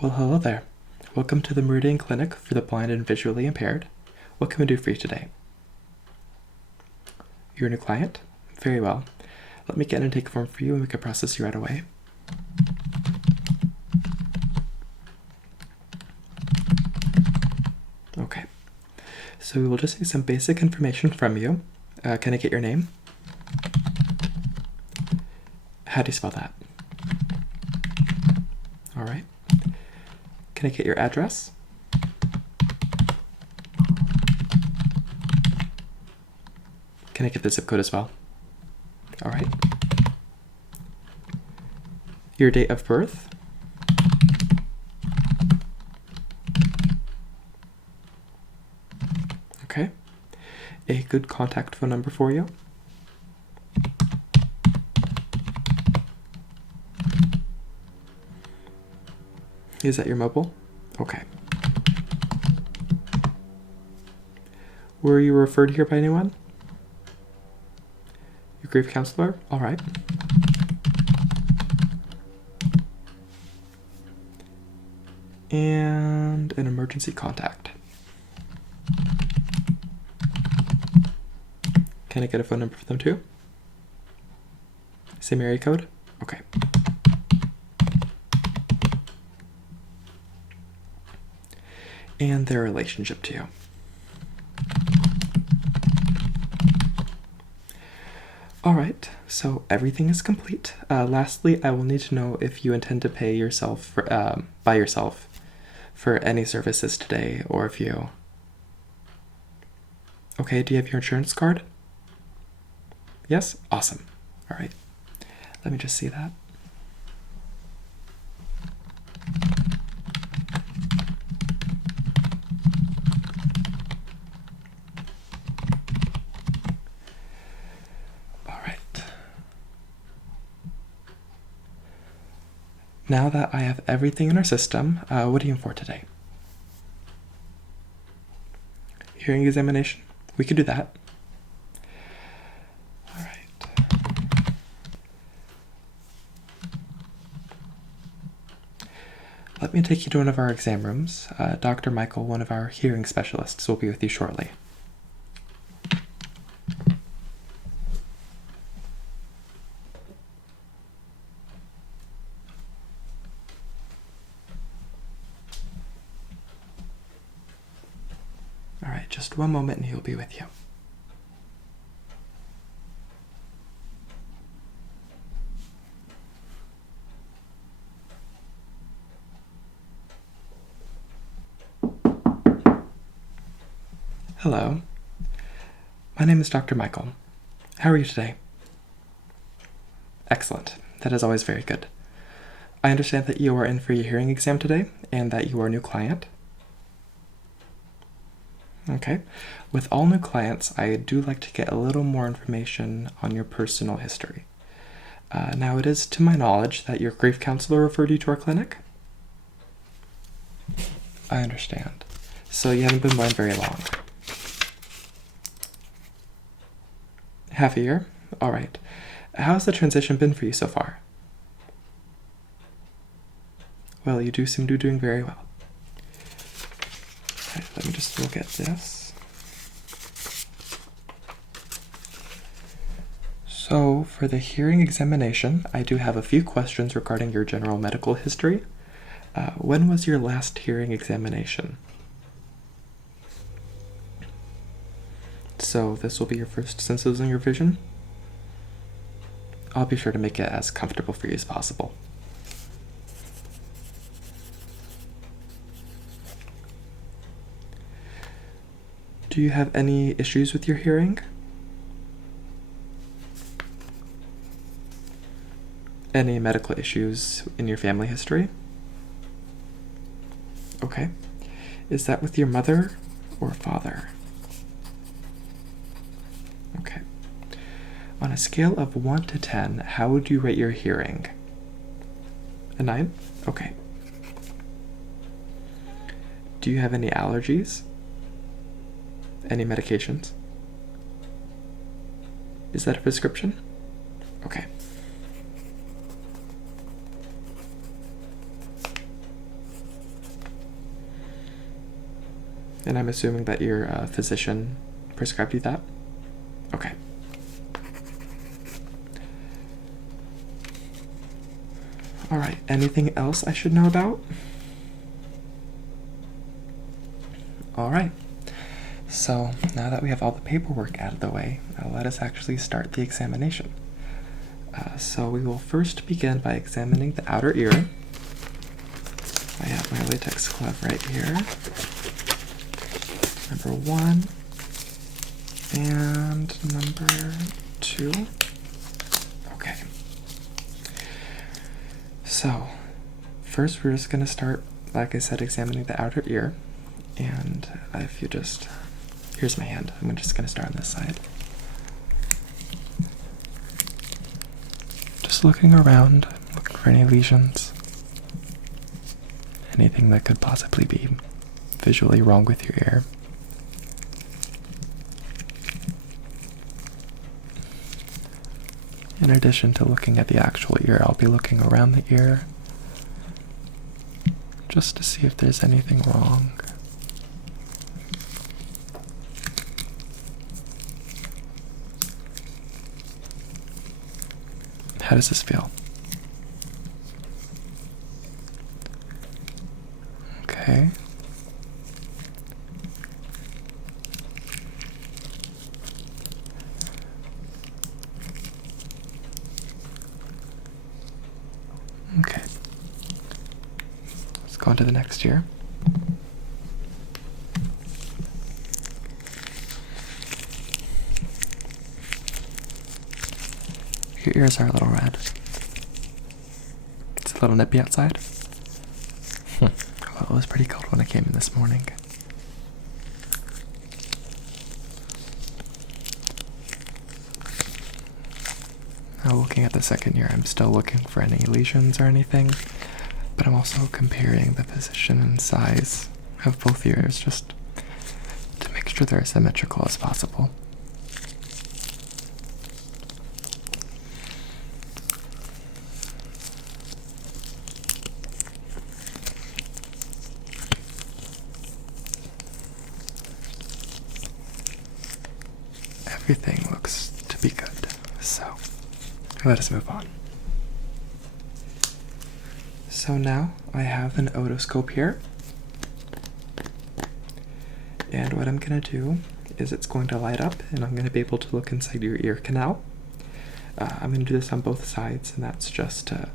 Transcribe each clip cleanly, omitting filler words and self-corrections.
Well, hello there. Welcome to the Meridian Clinic for the blind and visually impaired. What can we do for you today? You're a new client? Very well. Let me get an intake form for you and we can process you right away. Okay. So we will just need some basic information from you. Can I get your name? How do you spell that? All right. Can I get your address? Can I get the zip code as well? All right. Your date of birth? Okay. A good contact phone number for you? Is that your mobile? Okay. Were you referred here by anyone? Your grief counselor? All right. And an emergency contact. Can I get a phone number for them too? Same area code? Okay. And their relationship to you. All right, so everything is complete. Lastly, I will need to know if you intend to pay yourself for, by yourself for any services today, or if you... Okay, do you have your insurance card? Yes? Awesome. All right, let me just see that. Now that I have everything in our system, what are you in for today? Hearing examination? We could do that. All right. Let me take you to one of our exam rooms. Dr. Michael, one of our hearing specialists, will be with you shortly. All right, just one moment and he'll be with you. Hello, my name is Dr. Michael. How are you today? Excellent, that is always very good. I understand that you are in for your hearing exam today and that you are a new client. Okay, with all new clients, I do like to get a little more information on your personal history. Now, it is to my knowledge that your grief counselor referred you to our clinic? I understand. So you haven't been blind very long. Half a year? All right. How's the transition been for you so far? Well, you do seem to be doing very well. Okay, let me just look at this. So, for the hearing examination, I do have a few questions regarding your general medical history. When was your last hearing examination? So, this will be your first since losing your vision? I'll be sure to make it as comfortable for you as possible. Do you have any issues with your hearing? Any medical issues in your family history? Okay. Is that with your mother or father? Okay. On a scale of 1 to 10, how would you rate your hearing? A 9? Okay. Do you have any allergies? Any medications? Is that a prescription? Okay. And I'm assuming that your physician prescribed you that? Okay. Alright, anything else I should know about? Alright, so now that we have all the paperwork out of the way, let us actually start the examination. So we will first begin by examining the outer ear. I have my latex glove right here. Number 1 and number 2. Okay. So, first we're just going to start, like I said, examining the outer ear. And if you just, here's my hand. I'm just going to start on this side. Just looking around, looking for any lesions. Anything that could possibly be visually wrong with your ear. In addition to looking at the actual ear, I'll be looking around the ear just to see if there's anything wrong. How does this feel? Okay. Okay. Let's go on to the next ear. Your ears are a little red. It's a little nippy outside. Well, it was pretty cold when I came in this morning. Now looking at the second ear, I'm still looking for any lesions or anything, but I'm also comparing the position and size of both ears just to make sure they're as symmetrical as possible. Everything looks to be good, so let us move on. So now I have an otoscope here, and what I'm going to do is it's going to light up and I'm going to be able to look inside your ear canal. I'm going to do this on both sides, and that's just to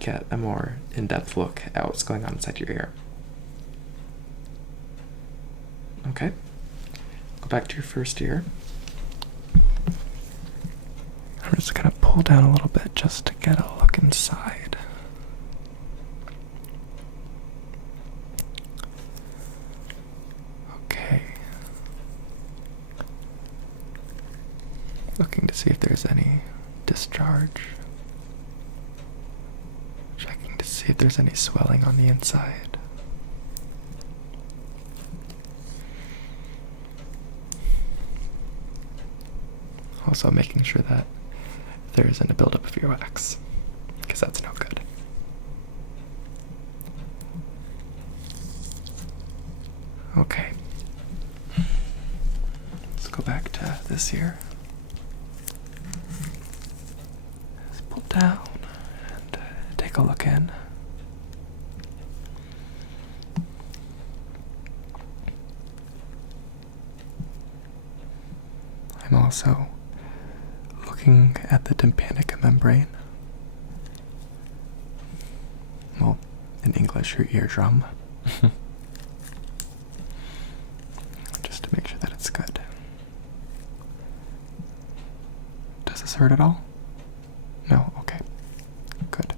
get a more in-depth look at what's going on inside your ear. Okay. Go back to your first ear. I'm just going to pull down a little bit just to get a look inside. Okay. Looking to see if there's any discharge. Checking to see if there's any swelling on the inside. Also making sure that there isn't a buildup of earwax, because that's no good. Okay. Let's go back to this ear. Let's pull down and take a look in. I'm also looking at the tympanic membrane. Well, in English, your eardrum. Just to make sure that it's good. Does this hurt at all? No? Okay. Good.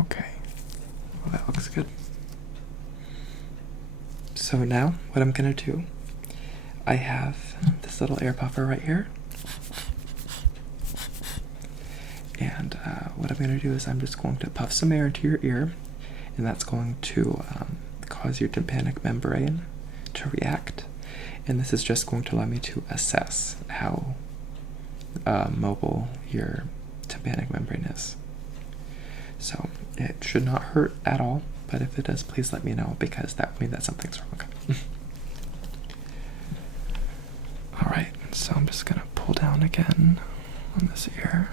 Okay, well that looks good. So now, what I'm gonna do, I have this little air puffer right here. And what I'm gonna do is I'm just going to puff some air into your ear, and that's going to cause your tympanic membrane to react. And this is just going to allow me to assess how mobile your tympanic membrane is. So it should not hurt at all, but if it does, please let me know, because that would mean that something's wrong. Alright, so I'm just going to pull down again on this ear.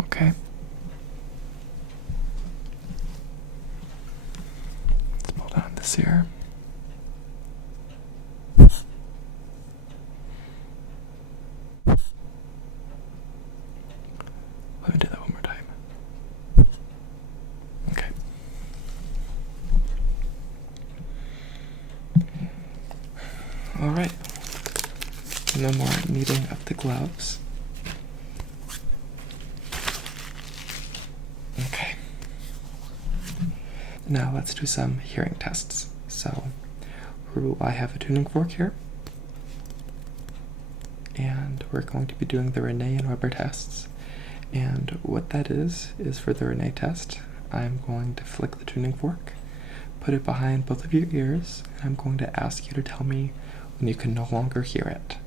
Okay. Let's pull down this ear. Let me do that one more time. Okay. All right. No more kneading of the gloves. Okay. Now let's do some hearing tests. So I have a tuning fork here, and we're going to be doing the Rene and Weber tests. And what that is for the Rene test, I'm going to flick the tuning fork, put it behind both of your ears, and I'm going to ask you to tell me when you can no longer hear it.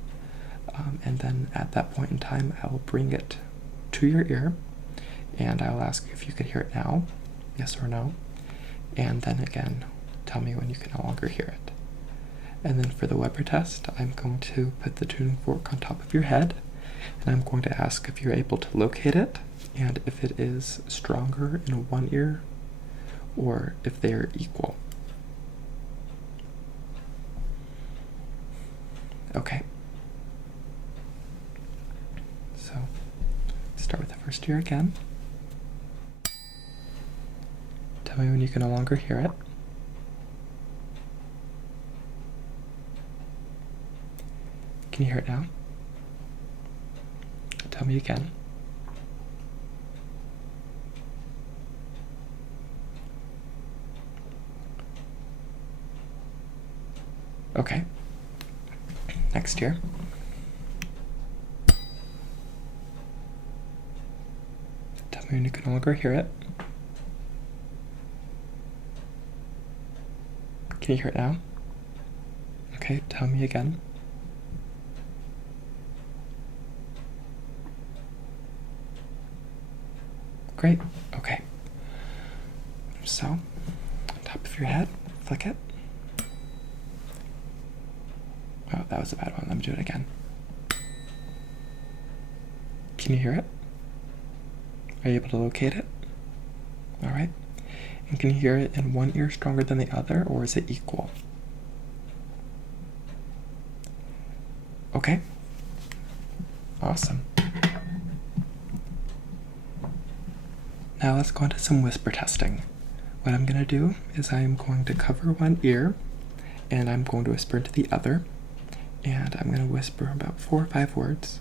And then at that point in time, I will bring it to your ear, and I will ask you if you could hear it now, yes or no. And then again, tell me when you can no longer hear it. And then for the Weber test, I'm going to put the tuning fork on top of your head, and I'm going to ask if you're able to locate it, and if it is stronger in one ear, or if they are equal. Okay. So, start with the first ear again. Tell me when you can no longer hear it. Can you hear it now? Tell me again. Okay. Next ear. Tell me when you can no longer hear it. Can you hear it now? Okay, tell me again. Great, okay. So, on top of your head, flick it. Oh, that was a bad one. Let me do it again. Can you hear it? Are you able to locate it? All right. And can you hear it in one ear stronger than the other, or is it equal? Okay. Awesome. Now let's go into some whisper testing. What I'm going to do is I am going to cover one ear, and I'm going to whisper into the other, and I'm going to whisper about 4 or 5 words,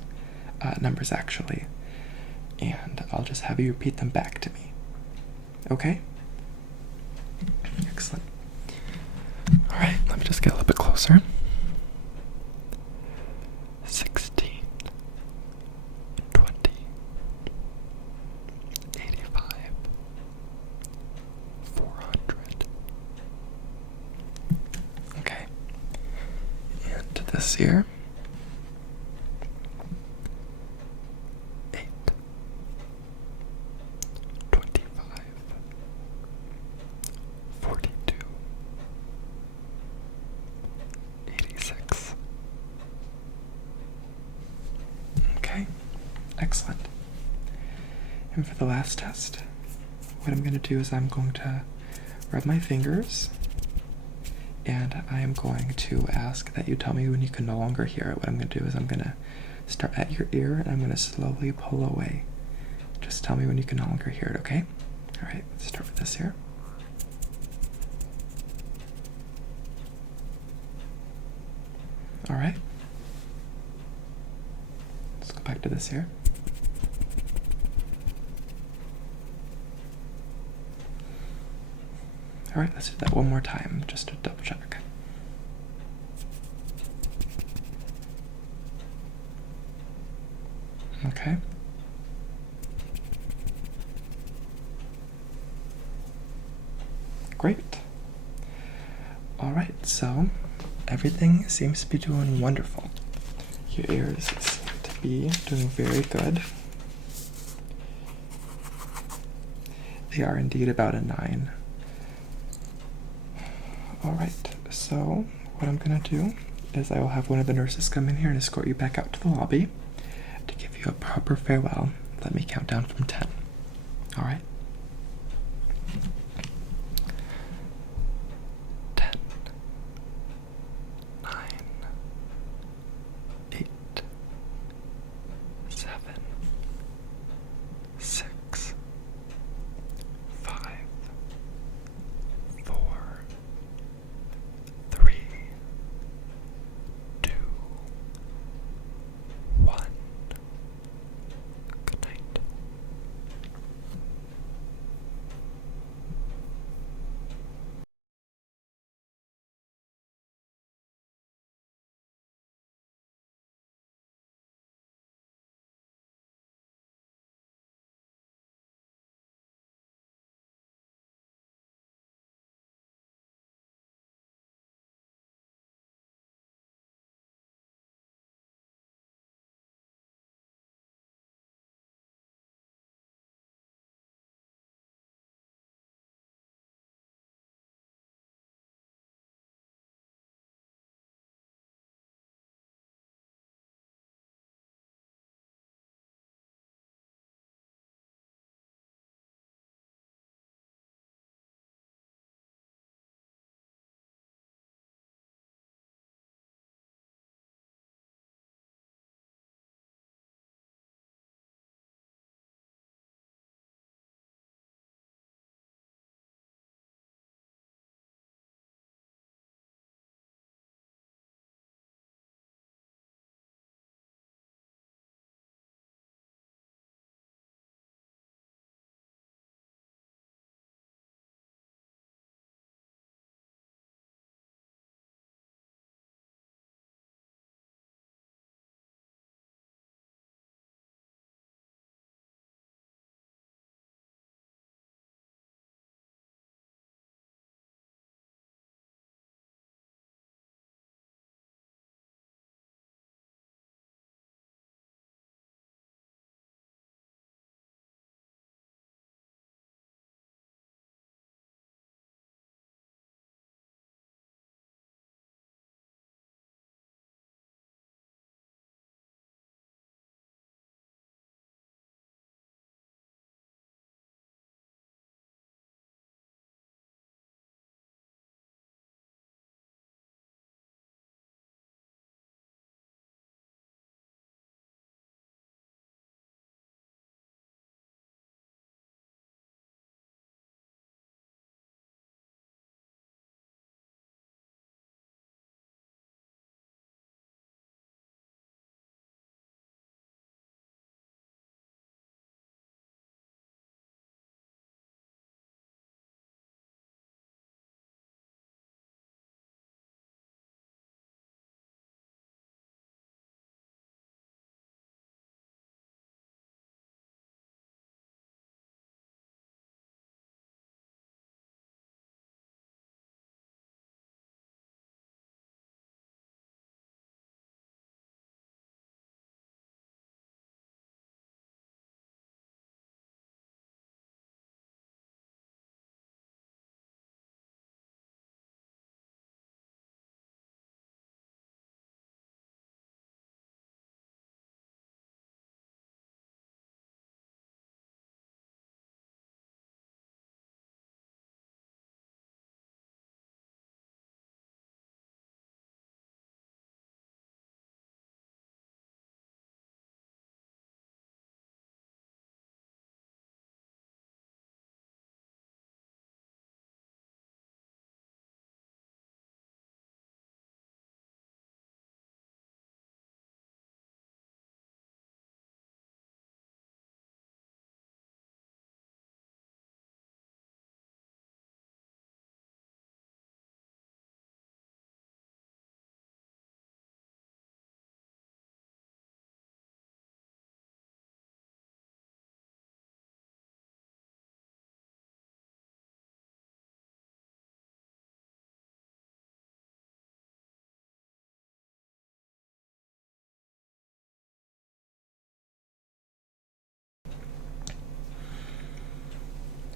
numbers actually, and I'll just have you repeat them back to me. Okay? Excellent. Alright, let me just get a little bit closer. 16, 20, 85, 400. Okay. And to this ear. 8, 25, 42, 86. Okay, excellent. And for the last test, what I'm going to do is I'm going to rub my fingers, and I am going to ask that you tell me when you can no longer hear it. What I'm going to do is I'm going to start at your ear, and I'm going to slowly pull away. Just tell me when you can no longer hear it, okay? All right, let's start with this here. All right. Let's go back to this here. All right, let's do that one more time, just to double check. Okay. Great. All right, so everything seems to be doing wonderful. Your ears seem to be doing very good. They are indeed about a 9. All right, so what I'm gonna do is I will have one of the nurses come in here and escort you back out to the lobby to give you a proper farewell. Let me count down from 10. All right? 10, 9, 8, 7, 6, 5, 4, 3, 2, 1. Good night.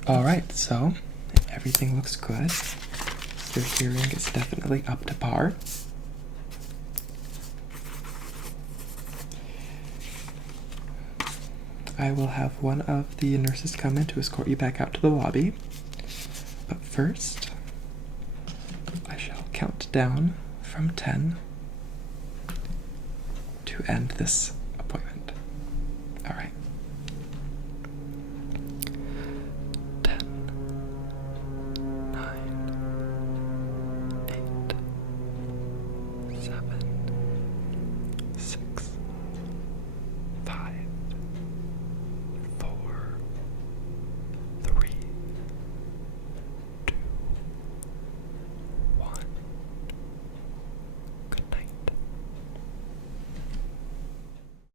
Alright, so everything looks good. Your hearing is definitely up to par. I will have one of the nurses come in to escort you back out to the lobby. But first, I shall count down from 10 to end this